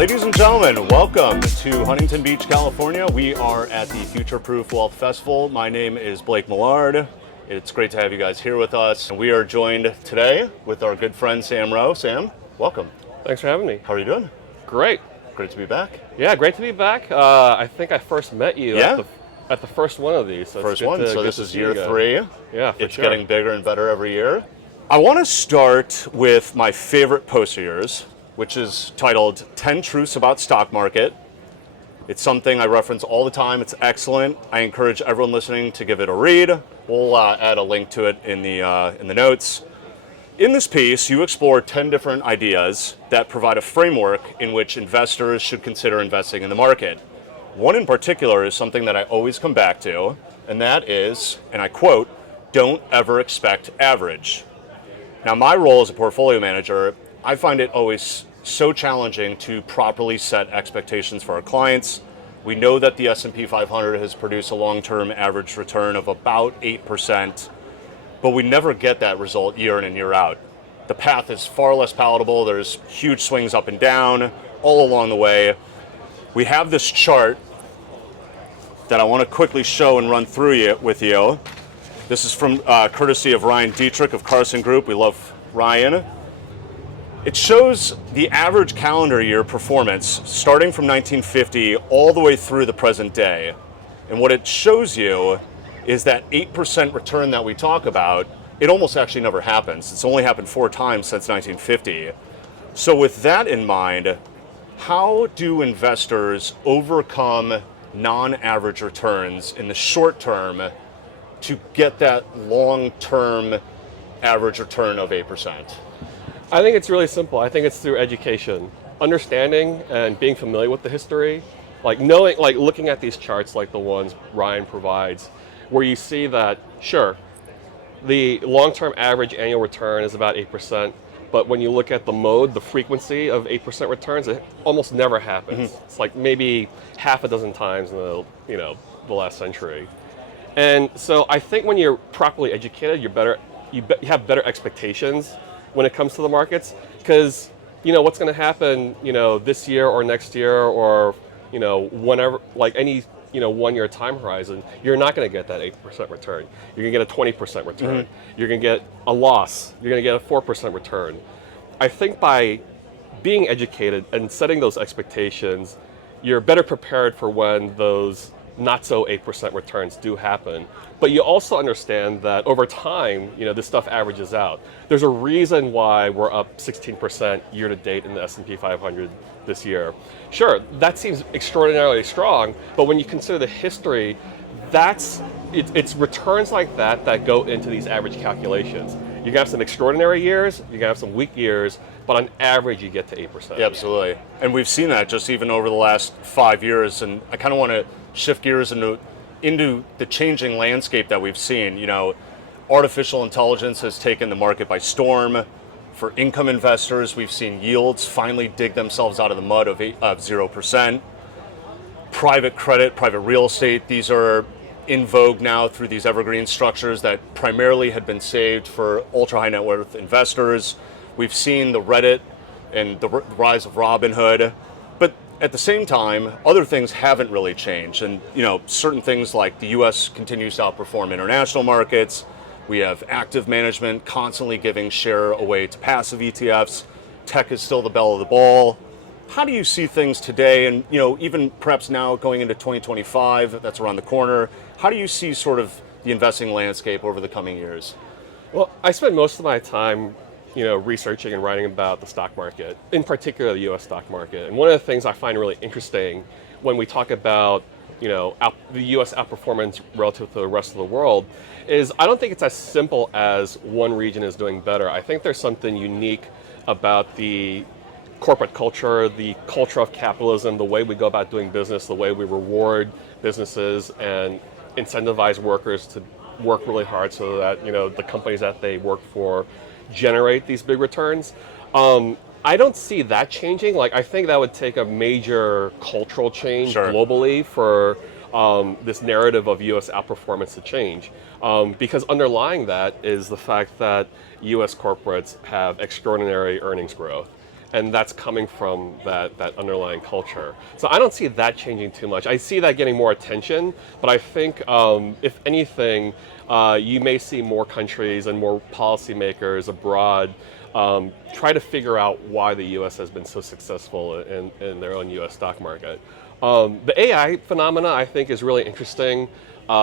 Ladies and gentlemen, welcome to Huntington Beach, California. We are at the Future Proof Wealth Festival. My name is Blake Millard. It's great to have you guys here with us. We are joined today with our good friend Sam Rowe. Sam, welcome. Thanks for having me. How are you doing? Great. Great to be back. Yeah, great to be back. I think I first met you Yeah? at the first one of these. So First one, so this is year 3. Yeah, It's sure. getting bigger and better every year. I want to start with my favorite post of yours, which is titled 10 Truths About Stock Market. It's something I reference all the time. It's excellent. I encourage everyone listening to give it a read. We'll add a link to it in the notes. In this piece, you explore 10 different ideas that provide a framework in which investors should consider investing in the market. One in particular is something that I always come back to, and that is, and I quote, "Don't ever expect average." Now, my role as a portfolio manager, I find it always so challenging to properly set expectations for our clients. We know that the S&P 500 has produced a long-term average return of about 8%, but we never get that result year in and year out. The path is far less palatable. There's huge swings up and down all along the way. We have this chart that I want to quickly show and run through with you. This is from courtesy of Ryan Dietrich of Carson Group. We love Ryan. It shows the average calendar year performance starting from 1950 all the way through the present day. And what it shows you is that 8% return that we talk about, it almost actually never happens. It's only happened 4 times since 1950. So with that in mind, how do investors overcome non-average returns in the short term to get that long-term average return of 8%? I think it's really simple. I think it's through education, understanding and being familiar with the history, like knowing, like looking at these charts like the ones Ryan provides, where you see that, sure, the long-term average annual return is about 8%, but when you look at the mode, the frequency of 8% returns, it almost never happens. It's like maybe half a dozen times in the last century. And so I think when you're properly educated, you have better expectations when it comes to the markets, because what's going to happen this year or next year or whenever, like any 1 year time horizon, you're not going to get that 8% return. You're going to get a 20% return. You're going to get a loss. You're going to get a 4% return. I think by being educated and setting those expectations, you're better prepared for when those not so 8% returns do happen. But you also understand that over time, this stuff averages out. There's a reason why we're up 16% year to date in the S&P 500 this year. Sure, that seems extraordinarily strong, but when you consider the history, it's returns like that go into these average calculations. You can have some extraordinary years, you can have some weak years, but on average you get to 8%. Yeah, absolutely. And we've seen that just even over the last 5 years, and I kind of want to shift gears into the changing landscape that we've seen. Artificial intelligence has taken the market by storm. For income investors, we've seen yields finally dig themselves out of the mud of 0%. Private credit, private real estate, these are in vogue now through these evergreen structures that primarily had been saved for ultra high net worth investors. We've seen the Reddit and the rise of Robinhood. But at the same time, other things haven't really changed. And, certain things like the US continues to outperform international markets. We have active management constantly giving share away to passive ETFs. Tech is still the belle of the ball. How do you see things today? And, even perhaps now going into 2025, that's around the corner. How do you see sort of the investing landscape over the coming years? Well, I spend most of my time researching and writing about the stock market, in particular the U.S. stock market. And one of the things I find really interesting when we talk about, the U.S. outperformance relative to the rest of the world is I don't think it's as simple as one region is doing better. I think there's something unique about the corporate culture, the culture of capitalism, the way we go about doing business, the way we reward businesses and incentivize workers to work really hard so that, the companies that they work for generate these big returns. I don't see that changing. I think that would take a major cultural change globally for this narrative of U.S. outperformance to change. Because underlying that is the fact that U.S. corporates have extraordinary earnings growth. and that's coming from that underlying culture. So I don't see that changing too much. I see that getting more attention, but I think if anything, you may see more countries and more policymakers abroad try to figure out why the U.S. has been so successful in their own U.S. stock market. The AI phenomena, I think, is really interesting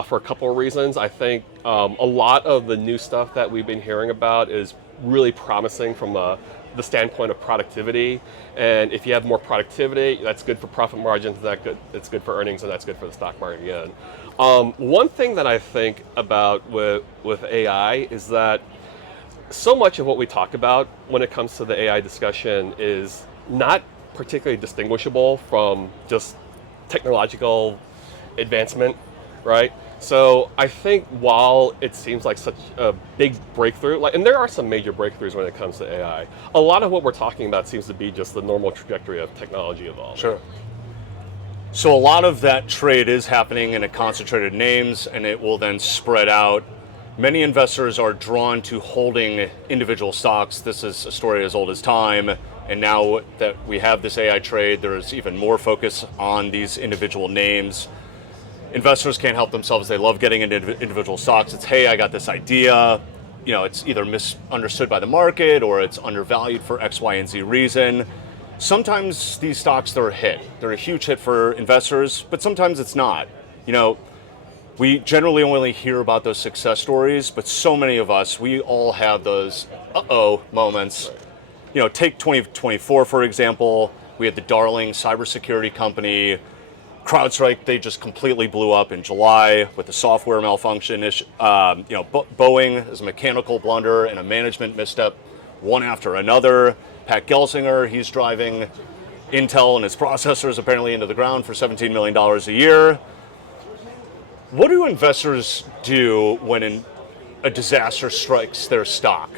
for a couple of reasons. I think a lot of the new stuff that we've been hearing about is really promising from the standpoint of productivity. And if you have more productivity, that's good for profit margins, it's good for earnings, and that's good for the stock market again. One thing that I think about with AI is that so much of what we talk about when it comes to the AI discussion is not particularly distinguishable from just technological advancement, right? So I think while it seems like such a big breakthrough, and there are some major breakthroughs when it comes to AI, a lot of what we're talking about seems to be just the normal trajectory of technology evolving. Sure. So a lot of that trade is happening in a concentrated names, and it will then spread out. Many investors are drawn to holding individual stocks. This is a story as old as time. And now that we have this AI trade, there's even more focus on these individual names. Investors can't help themselves. They love getting into individual stocks. It's, hey, I got this idea. It's either misunderstood by the market or it's undervalued for X, Y, and Z reason. Sometimes these stocks, they're a hit. They're a huge hit for investors, but sometimes it's not. We generally only hear about those success stories, but so many of us, we all have those uh-oh moments. Take 2024, for example. We had the darling cybersecurity company, CrowdStrike. They just completely blew up in July with a software malfunction. Boeing is a mechanical blunder and a management misstep, one after another. Pat Gelsinger, he's driving Intel and its processors apparently into the ground for $17 million a year. What do investors do when a disaster strikes their stock?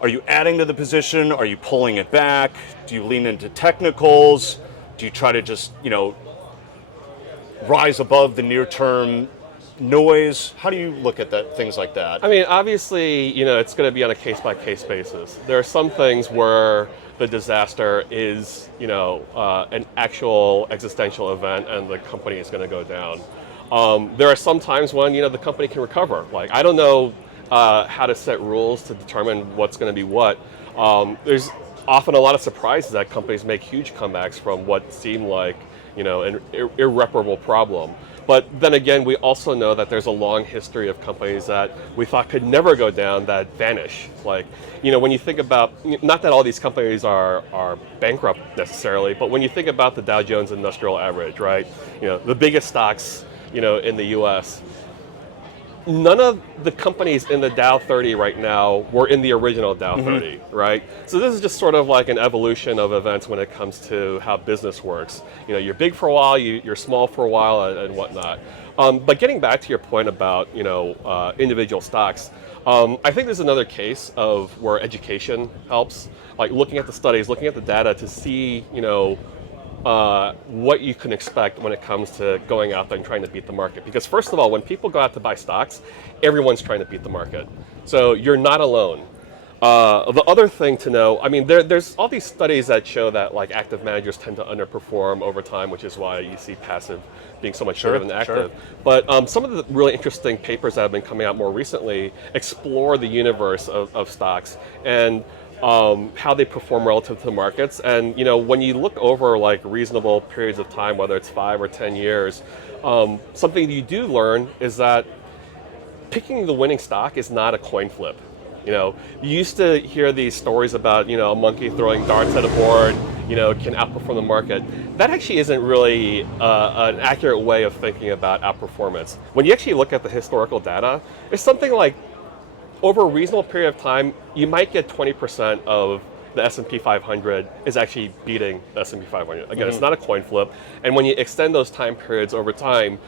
Are you adding to the position? Are you pulling it back? Do you lean into technicals? Do you try to just, rise above the near-term noise? How do you look at that, things like that? I mean, obviously, it's going to be on a case-by-case basis. There are some things where the disaster is, an actual existential event and the company is going to go down. There are some times when, the company can recover. Like, I don't know how to set rules to determine what's going to be what. There's often a lot of surprises that companies make huge comebacks from what seemed like, an irreparable problem. But then again, we also know that there's a long history of companies that we thought could never go down that vanish. Like, when you think about, not that all these companies are bankrupt necessarily, but when you think about the Dow Jones Industrial Average, right? The biggest stocks, in the US, none of the companies in the Dow 30 right now were in the original Dow 30, right? So this is just sort of like an evolution of events when it comes to how business works. You're big for a while, you're small for a while, and whatnot. But getting back to your point about, individual stocks, I think there's another case of where education helps, like looking at the studies, looking at the data to see, what you can expect when it comes to going out there and trying to beat the market. Because first of all, when people go out to buy stocks, everyone's trying to beat the market. So you're not alone. The other thing to know, I mean, there's all these studies that show that like active managers tend to underperform over time, which is why you see passive being so much better than active. Sure. But some of the really interesting papers that have been coming out more recently explore the universe of stocks and how they perform relative to the markets. And when you look over like reasonable periods of time, whether it's 5 or 10 years, something you do learn is that picking the winning stock is not a coin flip. You used to hear these stories about a monkey throwing darts at a board, can outperform the market. That actually isn't really an accurate way of thinking about outperformance. When you actually look at the historical data, it's something like over a reasonable period of time, you might get 20% of the S&P 500 is actually beating the S&P 500. Again, it's not a coin flip. And when you extend those time periods over time,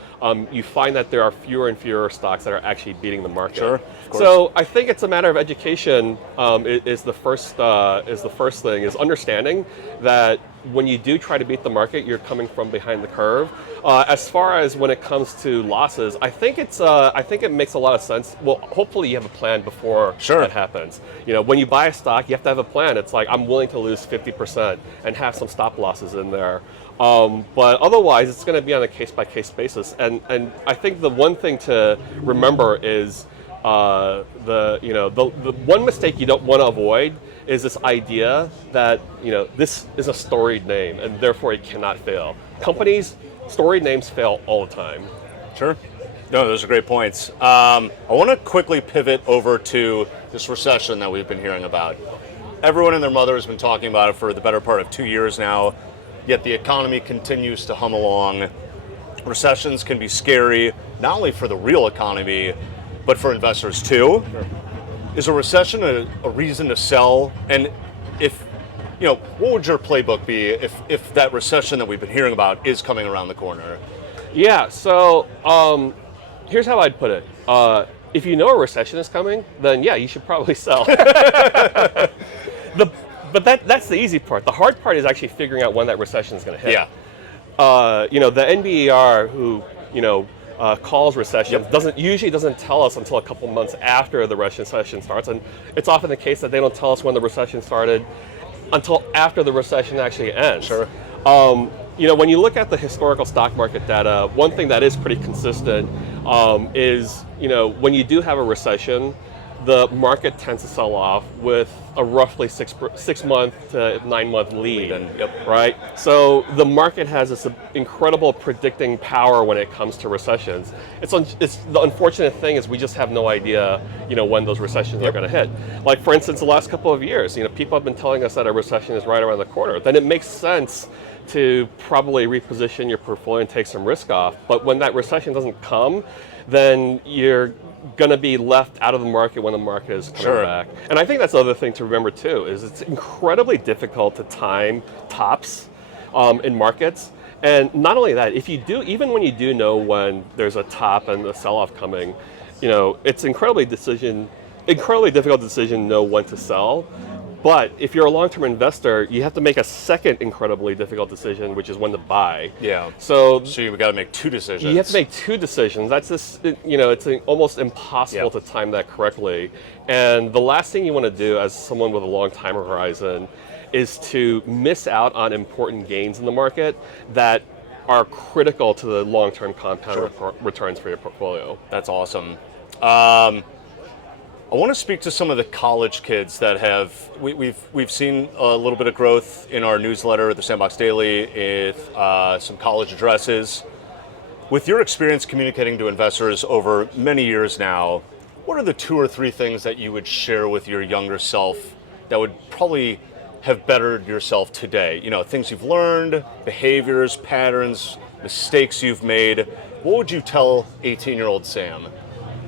you find that there are fewer and fewer stocks that are actually beating the market. Sure, of course. So I think it's a matter of education is the first thing, is understanding that when you do try to beat the market, you're coming from behind the curve. As far as when it comes to losses, I think it makes a lot of sense. Well, hopefully you have a plan before that happens. When you buy a stock, you have to have a plan. It's like, I'm willing to lose 50% and have some stop losses in there. But otherwise, it's going to be on a case-by-case basis. And I think the one thing to remember is the one mistake you don't want to avoid is this idea that this is a storied name and therefore it cannot fail. Companies, storied names fail all the time. Sure. No, those are great points. I want to quickly pivot over to this recession that we've been hearing about. Everyone and their mother has been talking about it for the better part of 2 years now, yet the economy continues to hum along. Recessions can be scary, not only for the real economy, but for investors too. Sure. Is a recession a reason to sell? And if, what would your playbook be if that recession that we've been hearing about is coming around the corner? Yeah, so here's how I'd put it. If you know a recession is coming, then yeah, you should probably sell. But that's the easy part. The hard part is actually figuring out when that recession is going to hit. Yeah. The NBER, who calls recessions, usually doesn't tell us until a couple months after the recession starts, and it's often the case that they don't tell us when the recession started until after the recession actually ends. Sure. When you look at the historical stock market data, one thing that is pretty consistent is when you do have a recession, the market tends to sell off with a roughly 6 month to 9 month lead, right? So the market has this incredible predicting power when it comes to recessions. It's the unfortunate thing is we just have no idea, when those recessions are going to hit. Like for instance, the last couple of years, people have been telling us that a recession is right around the corner. Then it makes sense to probably reposition your portfolio and take some risk off. But when that recession doesn't come, then you're going to be left out of the market when the market is coming back. And I think that's the other thing to remember too, is it's incredibly difficult to time tops in markets. And not only that, even when you do know when there's a top and a sell-off coming, it's incredibly difficult decision to know when to sell. But if you're a long-term investor, you have to make a second incredibly difficult decision, which is when to buy. Yeah. So you've got to make two decisions. You have to make two decisions. That's just, it's almost impossible to time that correctly. And the last thing you want to do as someone with a long time horizon is to miss out on important gains in the market that are critical to the long-term compound returns for your portfolio. That's awesome. I want to speak to some of the college kids that we've seen a little bit of growth in our newsletter, the Sandbox Daily, with some college addresses. With your experience communicating to investors over many years now, what are the 2 or 3 things that you would share with your younger self that would probably have bettered yourself today? Things you've learned, behaviors, patterns, mistakes you've made. What would you tell 18-year-old Sam?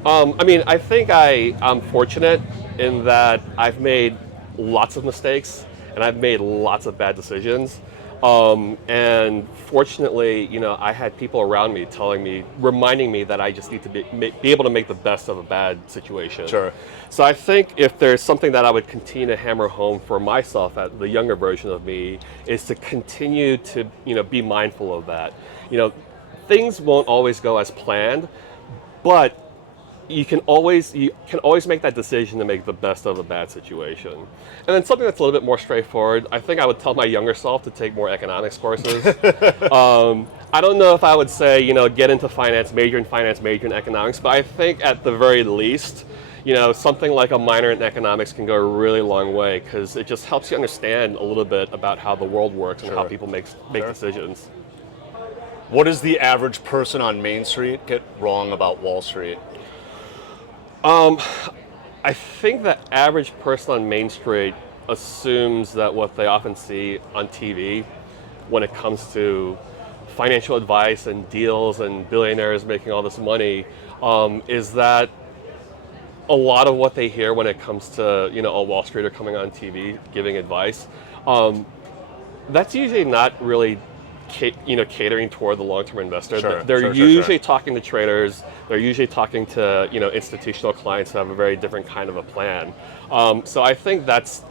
I think I'm fortunate in that I've made lots of mistakes and I've made lots of bad decisions. And fortunately, I had people around me reminding me that I just need to be able to make the best of a bad situation. Sure. So I think if there's something that I would continue to hammer home for myself, at the younger version of me, is to continue to, be mindful of that. Things won't always go as planned, but you can always make that decision to make the best of a bad situation. And then something that's a little bit more straightforward, I think I would tell my younger self to take more economics courses. I don't know if I would say, get into finance, major in economics, but I think at the very least, something like a minor in economics can go a really long way because it just helps you understand a little bit about how the world works and how people make decisions. What does the average person on Main Street get wrong about Wall Street? I think the average person on Main Street assumes that what they often see on TV when it comes to financial advice and deals and billionaires making all this money is that a lot of what they hear when it comes to a Wall Streeter coming on TV giving advice, that's usually not really catering toward the long-term investor. Sure, They're usually talking to traders. They're usually talking to institutional clients who have a very different kind of a plan. So I think that's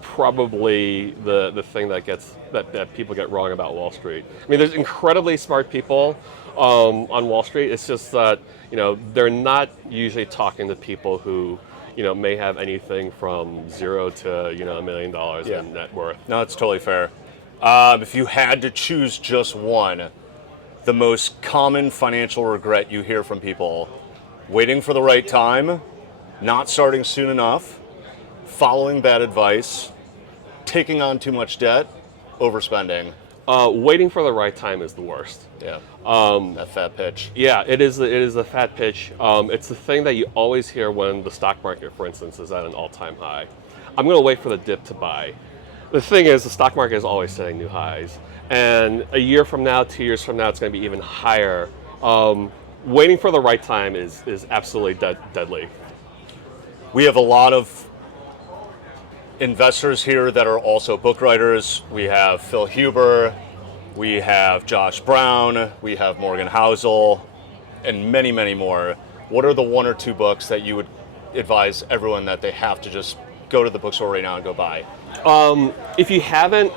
probably the thing that people get wrong about Wall Street. I mean, there's incredibly smart people on Wall Street. It's just that they're not usually talking to people who may have anything from zero to $1 million in net worth. No, it's totally fair. If you had to choose just one, the most common financial regret you hear from people: waiting for the right time, not starting soon enough, following bad advice, taking on too much debt, overspending. Waiting for the right time is the worst. Yeah. That fat pitch. Yeah, it is a fat pitch. It's the thing that you always hear when the stock market, for instance, is at an all-time high. I'm going to wait for the dip to buy. The thing is, the stock market is always setting new highs. And a year from now, 2 years from now, it's going to be even higher. Waiting for the right time is absolutely deadly. We have a lot of investors here that are also book writers. We have Phil Huber, we have Josh Brown, we have Morgan Housel, and many, many more. What are the one or two books that you would advise everyone that they have to just go to the bookstore right now and go buy? If you haven't,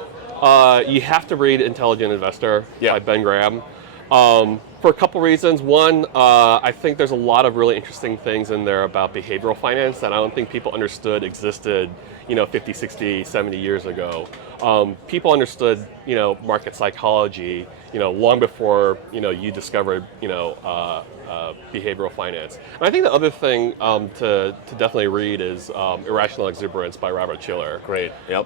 you have to read Intelligent Investor by Ben Graham. For a couple reasons. One, I think there's a lot of really interesting things in there about behavioral finance that I don't think people understood existed 50, 60, 70 years ago. People understood market psychology long before you discovered behavioral finance. And I think the other thing to definitely read is Irrational Exuberance by Robert Shiller. Great. Yep.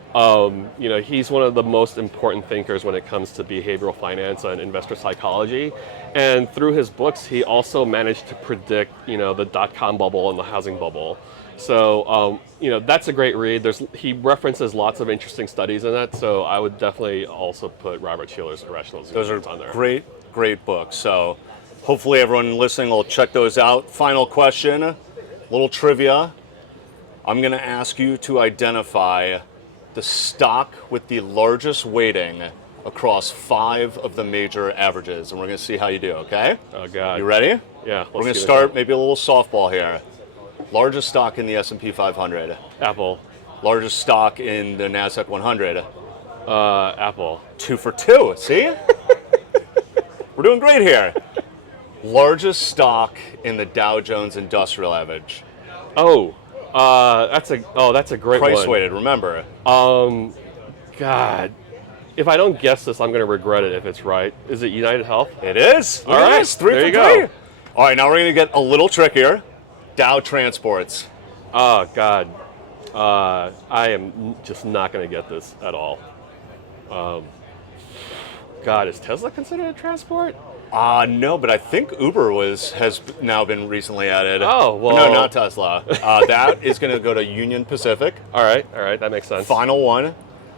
He's one of the most important thinkers when it comes to behavioral finance and investor psychology. And through his books, he also managed to predict the dot-com bubble and the housing bubble. So that's a great read. He references lots of interesting studies in that. So I would definitely also put Robert Shiller's Irrational Exuberance on there. Great books. So hopefully everyone listening will check those out. Final question, little trivia. I'm going to ask you to identify the stock with the largest weighting across 5 of the major averages, and we're going to see how you do, okay? Oh, God. You ready? Yeah. We're going to start maybe a little softball here. Largest stock in the S&P 500. Apple. Largest stock in the NASDAQ 100. Apple. 2 for 2, see? We're doing great here. Largest stock in the Dow Jones Industrial Average. That's a great one. Price weighted, remember. God. If I don't guess this, I'm going to regret it if it's right. Is it United Health? It is. All right. 3 there for you 3. go. All right, now we're going to get a little trickier. Dow Transports. Oh, God. I am just not going to get this at all. God, is Tesla considered a transport? No, but I think Uber has now been recently added. Oh, well. No, not Tesla. That is going to go to Union Pacific. All right, that makes sense. Final one.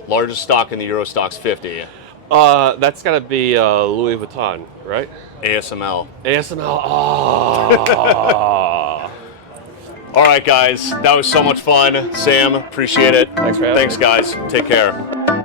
Largest stock in the Eurostoxx 50. That's got to be Louis Vuitton, right? ASML. ASML. Oh. All right, guys. That was so much fun. Sam, appreciate it. Thanks for having me. Thanks, guys. Take care.